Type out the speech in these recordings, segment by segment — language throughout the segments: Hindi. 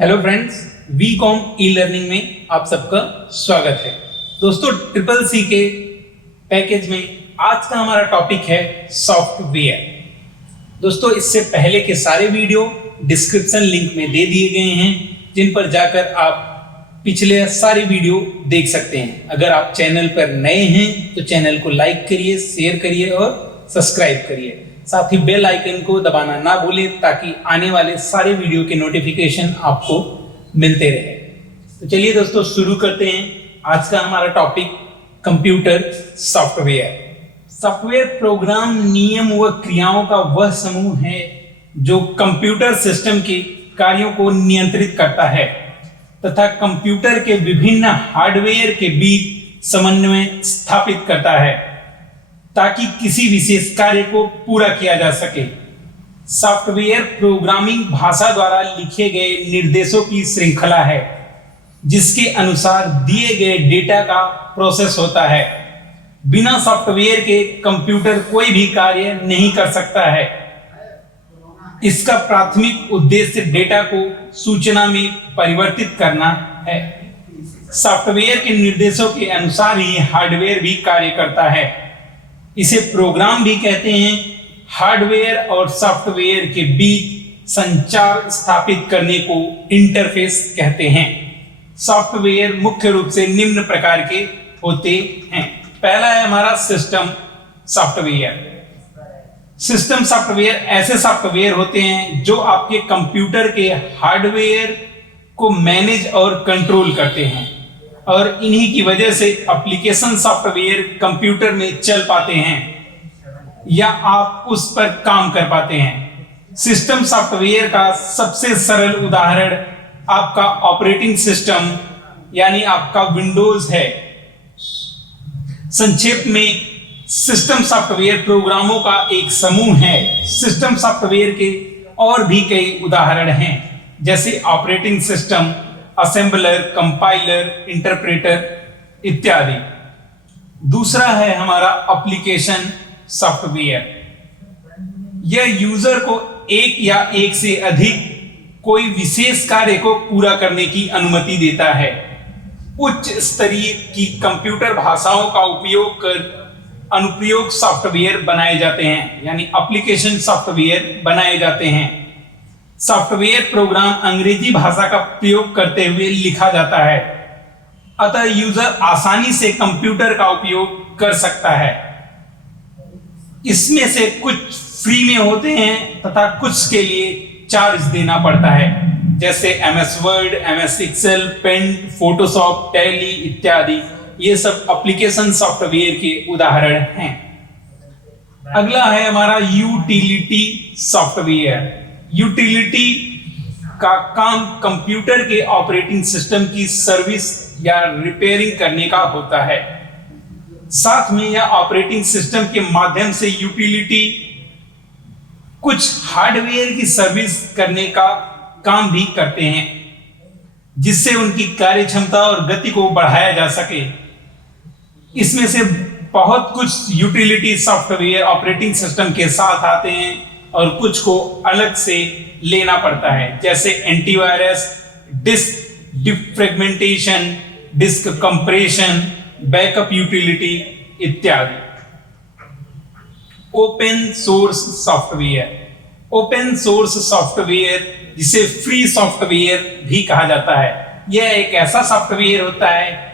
Hello friends, WeCom e learning में आप सबका स्वागत है। दोस्तों, ट्रिपल सी के पैकेज में आज का हमारा टॉपिक है सॉफ्टवेयर। दोस्तों, इससे पहले के सारे वीडियो डिस्क्रिप्शन लिंक में दे दिए गए हैं, जिन पर जाकर आप पिछले सारे वीडियो देख सकते हैं। अगर आप चैनल पर नए हैं तो चैनल को लाइक करिए, शेयर करिए और सब्सक्राइब करिए। साथ ही बेल आइकन को दबाना ना भूलें ताकि आने वाले सारे वीडियो के नोटिफिकेशन आपको मिलते रहे। तो चलिए दोस्तों, शुरू करते हैं। आज का हमारा topic computer software. Software program, नियम व क्रियाओं का वह समूह है जो कंप्यूटर सिस्टम के कार्यों को नियंत्रित करता है तथा कंप्यूटर के विभिन्न हार्डवेयर के बीच समन्वय स्थापित करता है ताकि किसी विशेष कार्य को पूरा किया जा सके। सॉफ्टवेयर प्रोग्रामिंग भाषा द्वारा लिखे गए निर्देशों की श्रृंखला है जिसके अनुसार दिए गए डेटा का प्रोसेस होता है। बिना सॉफ्टवेयर के कंप्यूटर कोई भी कार्य नहीं कर सकता है। इसका प्राथमिक उद्देश्य डेटा को सूचना में परिवर्तित करना है। सॉफ्टवेयर के निर्देशों के अनुसार ही हार्डवेयर भी कार्य करता है। इसे प्रोग्राम भी कहते हैं। हार्डवेयर और सॉफ्टवेयर के बीच संचार स्थापित करने को इंटरफेस कहते हैं। सॉफ्टवेयर मुख्य रूप से निम्न प्रकार के होते हैं। पहला है हमारा सिस्टम सॉफ्टवेयर। सिस्टम सॉफ्टवेयर ऐसे सॉफ्टवेयर होते हैं जो आपके कंप्यूटर के हार्डवेयर को मैनेज और कंट्रोल करते हैं और इन्हीं की वजह से एप्लीकेशन सॉफ्टवेयर कंप्यूटर में चल पाते हैं या आप उस पर काम कर पाते हैं। सिस्टम सॉफ्टवेयर का सबसे सरल उदाहरण आपका ऑपरेटिंग सिस्टम यानी आपका विंडोज है। संक्षेप में, सिस्टम सॉफ्टवेयर प्रोग्रामों का एक समूह है। सिस्टम सॉफ्टवेयर के और भी कई उदाहरण हैं, जैसे operating system, assembler, compiler, interpreter इत्यादि। दूसरा है हमारा एप्लीकेशन सॉफ्टवेयर। यह यूजर को एक या एक से अधिक कोई विशेष कार्य को पूरा करने की अनुमति देता है। उच्च स्तरीय की कंप्यूटर भाषाओं का उपयोग कर अनुप्रयोग सॉफ्टवेयर बनाए जाते हैं, यानी एप्लीकेशन सॉफ्टवेयर बनाए जाते हैं। सॉफ्टवेयर प्रोग्राम अंग्रेजी भाषा का प्रयोग करते हुए लिखा जाता है, अतः यूजर आसानी से कंप्यूटर का उपयोग कर सकता है। इसमें से कुछ फ्री में होते हैं तथा कुछ के लिए चार्ज देना पड़ता है, जैसे MS Word, MS Excel, paint, Photoshop, Tally इत्यादि। ये सब एप्लीकेशन सॉफ्टवेयर के उदाहरण हैं। अगला है हमारा यूटिलिटी सॉफ्टवेयर। यूटिलिटी का काम कंप्यूटर के ऑपरेटिंग सिस्टम की सर्विस या रिपेयरिंग करने का होता है। साथ में यह ऑपरेटिंग सिस्टम के माध्यम से यूटिलिटी कुछ हार्डवेयर की सर्विस करने का काम भी करते हैं, जिससे उनकी कार्यक्षमता और गति को बढ़ाया जा सके। इसमें से बहुत कुछ यूटिलिटी सॉफ्टवेयर ऑपरेटिंग सिस्टम के साथ आते हैं और कुछ को अलग से लेना पड़ता है, जैसे antivirus, disk defragmentation, disk compression, backup utility इत्यादि। Open source software. Open source software, जिसे फ्री सॉफ्टवेयर भी कहा जाता है, यह एक ऐसा सॉफ्टवेयर होता है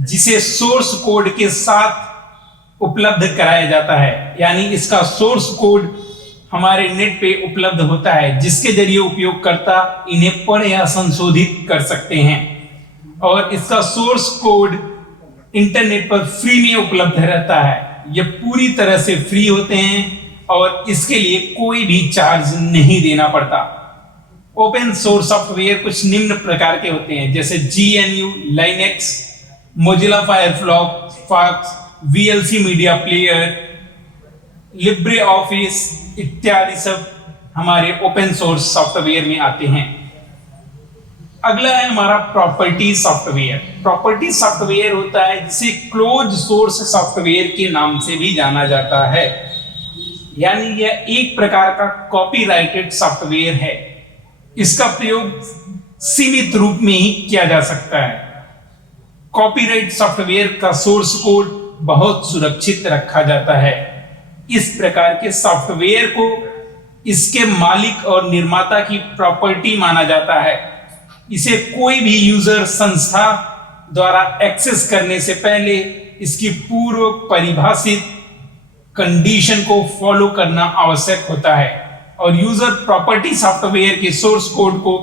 जिसे सोर्स कोड के साथ उपलब्ध कराया जाता है, यानी इसका सोर्स कोड हमारे नेट पे उपलब्ध होता है, जिसके जरिए उपयोगकर्ता इन्हें पढ़ या संशोधित कर सकते हैं। और इसका सोर्स कोड इंटरनेट पर फ्री में उपलब्ध रहता है। यह पूरी तरह से फ्री होते हैं और इसके लिए कोई भी चार्ज नहीं देना पड़ता। ओपन सोर्स सॉफ्टवेयर कुछ निम्न प्रकार के होते हैं, जैसे GNU Linux, Mozilla Firefox, VLC media player, Libre office इत्यादि सब हमारे ओपन सोर्स सॉफ्टवेयर में आते हैं। अगला है हमारा प्रॉपर्टी सॉफ्टवेयर। प्रॉपर्टी सॉफ्टवेयर होता है जिसे क्लोज सोर्स सॉफ्टवेयर के नाम से भी जाना जाता है, यानी यह एक प्रकार का कॉपीराइटेड सॉफ्टवेयर है। इसका प्रयोग सीमित रूप में ही किया जा सकता है। कॉपीराइट सॉफ्टवेयर का सोर्स कोड बहुत सुरक्षित रखा जाता है। इस प्रकार के सॉफ्टवेयर को इसके मालिक और निर्माता की प्रॉपर्टी माना जाता है। इसे कोई भी यूजर संस्था द्वारा एक्सेस करने से पहले इसकी पूर्व परिभाषित कंडीशन को फॉलो करना आवश्यक होता है और यूजर प्रॉपर्टी सॉफ्टवेयर के सोर्स कोड को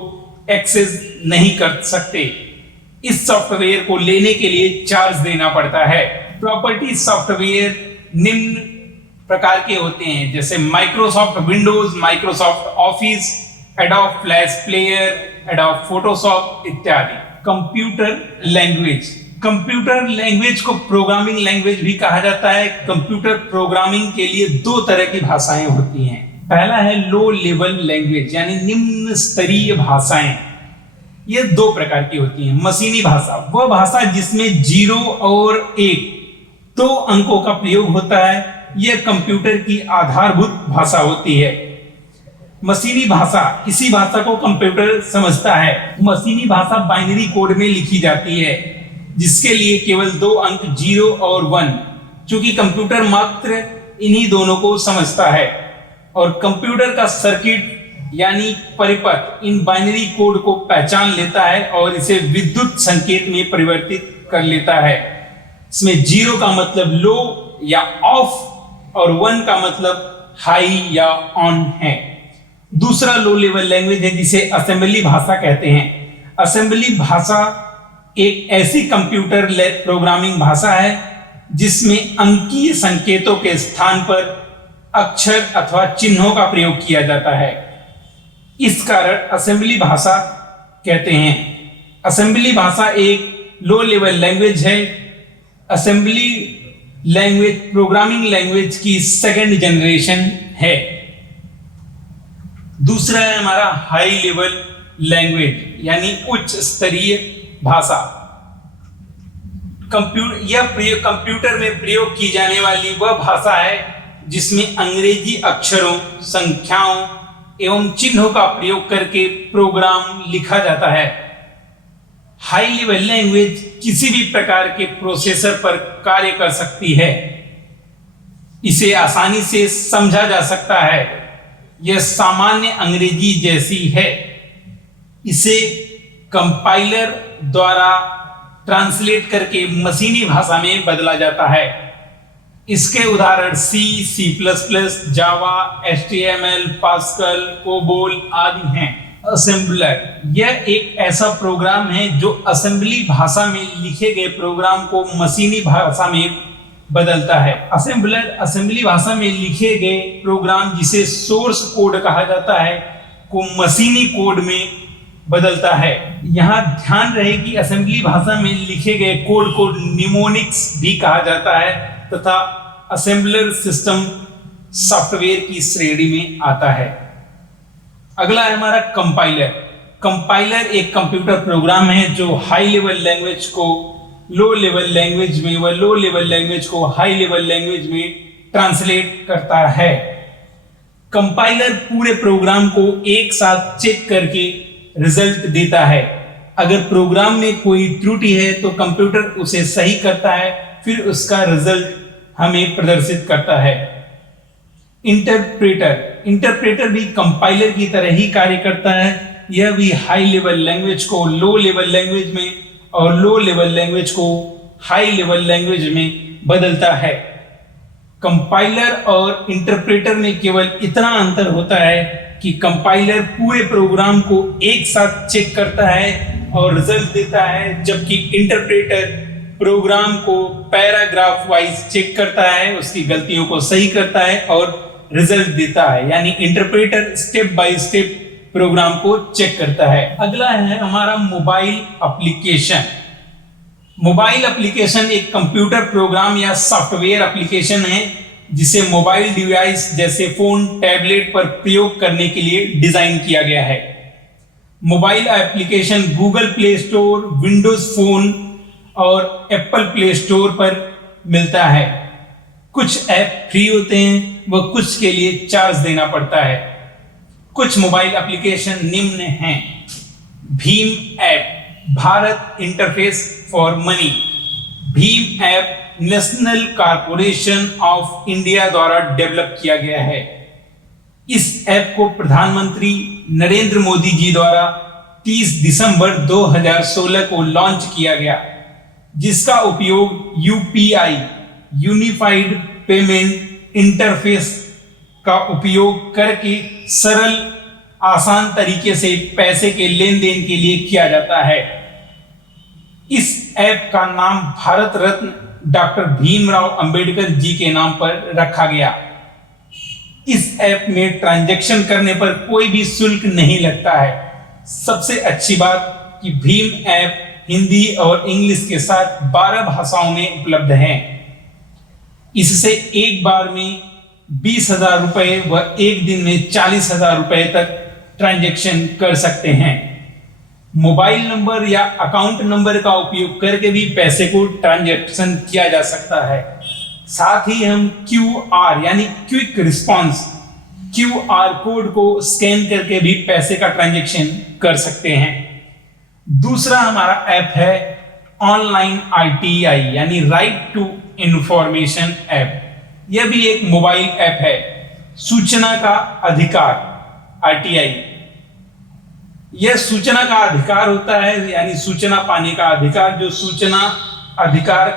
एक्सेस नहीं कर सकते। इस सॉफ्टवेयर को लेने के लिए चार्ज देना पड़ता है। प्रॉपर्टी सॉफ्टवेयर निम्न प्रकार के होते हैं, जैसे Microsoft Windows, Microsoft office, adobe flash player, adobe Photoshop इत्यादि। कंप्यूटर लैंग्वेज, कंप्यूटर लैंग्वेज को प्रोग्रामिंग लैंग्वेज भी कहा जाता है। कंप्यूटर प्रोग्रामिंग के लिए दो तरह की भाषाएं होती हैं। पहला है लो लेवल लैंग्वेज, यानी निम्न स्तरीय भाषाएं। ये दो प्रकार की होती हैं। मशीनी भाषा, वह भाषा जिसमें 0 और 1 दो अंकों का प्रयोग होता है, यह कंप्यूटर की आधारभूत भाषा होती है। मशीनी भाषा, इसी भाषा को कंप्यूटर समझता है। मशीनी भाषा बाइनरी कोड में लिखी जाती है, जिसके लिए केवल 2 अंक 0 और 1, चूंकि कंप्यूटर मात्र इन्हीं दोनों को समझता है और कंप्यूटर का सर्किट यानी परिपथ इन बाइनरी कोड को पहचान लेता है और इसे विद्युत संकेत में परिवर्तित कर लेता है। इसमें 0 का मतलब लो या ऑफ और 1 का मतलब हाई या ऑन है। दूसरा लो लेवल लैंग्वेज है जिसे असेंबली भाषा कहते हैं। असेंबली भाषा एक ऐसी कंप्यूटर प्रोग्रामिंग भाषा है जिसमें अंकीय संकेतों के स्थान पर अक्षर अथवा चिन्हों का प्रयोग किया जाता है। इस कारण असेंबली भाषा कहते हैं। असेंबली भाषा एक लो लेवल लैंग्वेज है। असेंबली लैंग्वेज प्रोग्रामिंग लैंग्वेज की सेकंड जनरेशन है। दूसरा है हमारा हाई लेवल लैंग्वेज, यानी उच्च स्तरीय भाषा। कंप्यूटर में प्रयोग की जाने वाली वह भाषा है जिसमें अंग्रेजी अक्षरों, संख्याओं एवं चिन्हों का प्रयोग करके प्रोग्राम लिखा जाता है। हाई लेवल लैंग्वेज किसी भी प्रकार के प्रोसेसर पर कार्य कर सकती है। इसे आसानी से समझा जा सकता है। यह सामान्य अंग्रेजी जैसी है। इसे कंपाइलर द्वारा ट्रांसलेट करके मशीनी भाषा में बदला जाता है। इसके उदाहरण सी, C++, जावा, HTML, पास्कल, कोबोल आदि हैं। असेंबलर, यह एक ऐसा प्रोग्राम है जो असेंबली भाषा में लिखे गए प्रोग्राम को मशीनी भाषा में बदलता है। असेंबलर असेंबली भाषा में लिखे गए प्रोग्राम, जिसे सोर्स कोड कहा जाता है, को मशीनी कोड में बदलता है। यहां ध्यान रहे कि असेंबली भाषा में लिखे गए कोड को निमोनिक्स भी कहा जाता है तथा असेंबलर सिस्टम सॉफ्टवेयर की श्रेणी में आता है। अगला है हमारा कंपाइलर। कंपाइलर एक कंप्यूटर प्रोग्राम है जो हाई लेवल लैंग्वेज को लो लेवल लैंग्वेज में व लो लेवल लैंग्वेज को हाई लेवल लैंग्वेज में ट्रांसलेट करता है। कंपाइलर पूरे प्रोग्राम को एक साथ चेक करके रिजल्ट देता है। अगर प्रोग्राम में कोई त्रुटि है तो कंप्यूटर उसे सही करता है, फिर उसका रिजल्ट हमें प्रदर्शित करता है। इंटरप्रेटर भी कंपाइलर की तरह ही कार्य करता है। यह भी हाई लेवल लैंग्वेज को लो लेवल लैंग्वेज में और लो लेवल लैंग्वेज को हाई लेवल लैंग्वेज में बदलता है। कंपाइलर और इंटरप्रेटर में केवल इतना अंतर होता है कि कंपाइलर पूरे प्रोग्राम को एक साथ चेक करता है और रिजल्ट देता है, जबकि इंटरप्रेटर प्रोग्राम को पैराग्राफ वाइज चेक करता है, उसकी गलतियों को सही करता है और रिजल्ट देता है। यानी interpreter step by step program को चेक करता है। अगला है हमारा मोबाइल एप्लीकेशन। मोबाइल एप्लीकेशन एक कंप्यूटर प्रोग्राम या सॉफ्टवेयर एप्लीकेशन है जिसे मोबाइल डिवाइस जैसे फोन, टैबलेट पर प्रयोग करने के लिए डिजाइन किया गया है। Mobile application Google play store, Windows phone और एप्पल प्ले स्टोर पर मिलता है। कुछ ऐप फ्री होते हैं व कुछ के लिए चार्ज देना पड़ता है। कुछ मोबाइल एप्लीकेशन निम्न हैं, Bhim app, Bharat interface for money. Bhim app national corporation of India द्वारा डेवलप किया गया है। इस ऐप को प्रधानमंत्री नरेंद्र मोदी जी द्वारा 30 दिसंबर 2016 को लॉन्च किया गया, जिसका उपयोग यूपीआई यूनिफाइड पेमेंट इंटरफेस का उपयोग करके सरल आसान तरीके से पैसे के लेन देन के लिए किया जाता है। इस ऐप का नाम भारत रत्न डॉक्टर भीमराव अंबेडकर जी के नाम पर रखा गया। इस ऐप में ट्रांजैक्शन करने पर कोई भी शुल्क नहीं लगता है। सबसे अच्छी बात कि भीम ऐप हिंदी और इंग्लिश के साथ 12 भाषाओं में उपलब्ध है। इससे एक बार में 20,000 रुपए व एक दिन में 40,000 रुपए तक ट्रांजैक्शन कर सकते हैं। मोबाइल नंबर या अकाउंट नंबर का उपयोग करके भी पैसे को ट्रांजैक्शन किया जा सकता है। साथ ही हम QR यानी क्विक रिस्पांस QR कोड को स्कैन करके भी पैसे का ट्रांजैक्शन कर सकते हैं। दूसरा हमारा ऐप है ऑनलाइन RTI यानी राइट टू इंफॉर्मेशन ऐप। यह भी एक मोबाइल ऐप है। सूचना का अधिकार RTI, यह सूचना का अधिकार होता है यानी सूचना पाने का अधिकार, जो सूचना अधिकार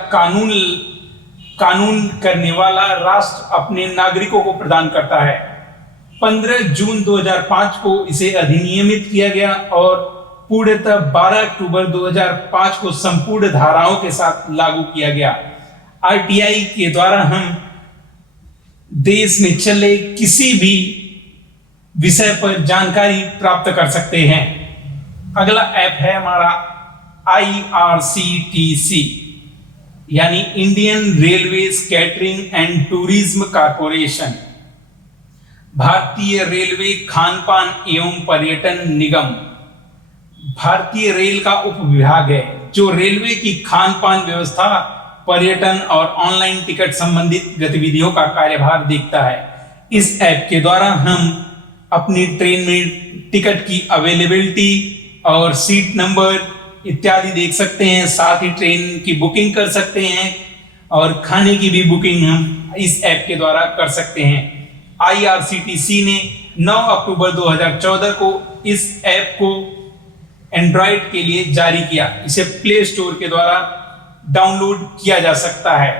कानून करने वाला राष्ट्र अपने नागरिकों को प्रदान करता है। 15 जून 2005 को इसे अधिनियमित किया गया और पूर्णतः 12 अक्टूबर 2005 को संपूर्ण धाराओं के साथ लागू किया गया। RTI के द्वारा हम देश में चले किसी भी विषय पर जानकारी प्राप्त कर सकते हैं। अगला ऐप है हमारा IRCTC यानी Indian railway catering and tourism corporation, भारतीय रेलवे खानपान एवं पर्यटन निगम। भारतीय रेल का उपविभाग है जो रेलवे की खानपान व्यवस्था, पर्यटन और ऑनलाइन टिकट संबंधित गतिविधियों का कार्यभार देखता है। इस ऐप के द्वारा हम अपनी ट्रेन में टिकट की अवेलेबिलिटी और सीट नंबर इत्यादि देख सकते हैं। साथ ही ट्रेन की बुकिंग कर सकते हैं और खाने की भी बुकिंग हम इस ऐप के द्वारा कर सकते हैं। IRCTC ने 9 अक्टूबर 2014 को इस ऐप को एंड्रॉइड के लिए जारी किया। इसे प्ले स्टोर के द्वारा डाउनलोड किया जा सकता है।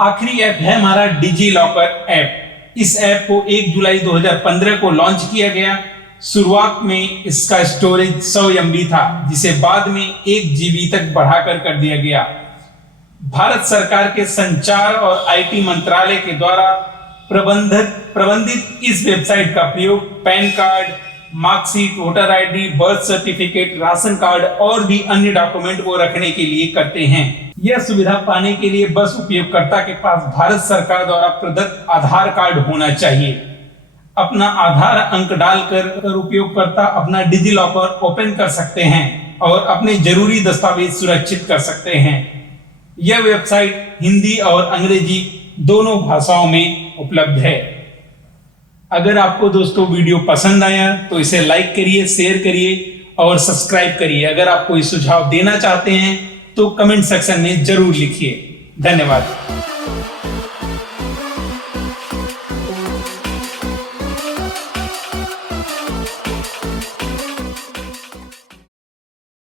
आखिरी ऐप है हमारा डिजी लॉकर ऐप। इस ऐप को 1 जुलाई 2015 को लॉन्च किया गया। शुरुआत में इसका स्टोरेज 100 MB था, जिसे बाद में 1 GB तक बढ़ाकर कर दिया गया। भारत सरकार के संचार और IT मंत्रालय के द्वारा प्रबंधित इस वेबसाइट का प्रयोग pan card, marksheet, voter ID, birth certificate, ration card और भी अन्य डॉक्यूमेंट को रखने के लिए करते हैं। यह सुविधा पाने के लिए बस उपयोगकर्ता के पास भारत सरकार द्वारा प्रदत्त आधार कार्ड होना चाहिए। अपना आधार अंक डालकर उपयोगकर्ता अपना डिजी लॉकर ओपन कर सकते हैं और अपने जरूरी दस्तावेज सुरक्षित कर सकते हैं। यह वेबसाइट हिंदी और अंग्रेजी दोनों भाषाओं में उपलब्ध है। अगर आपको दोस्तों वीडियो पसंद आया तो इसे लाइक करिए, शेयर करिए और सब्सक्राइब करिए। अगर आप कोई सुझाव देना चाहते हैं तो कमेंट सेक्शन में जरूर लिखिए। धन्यवाद।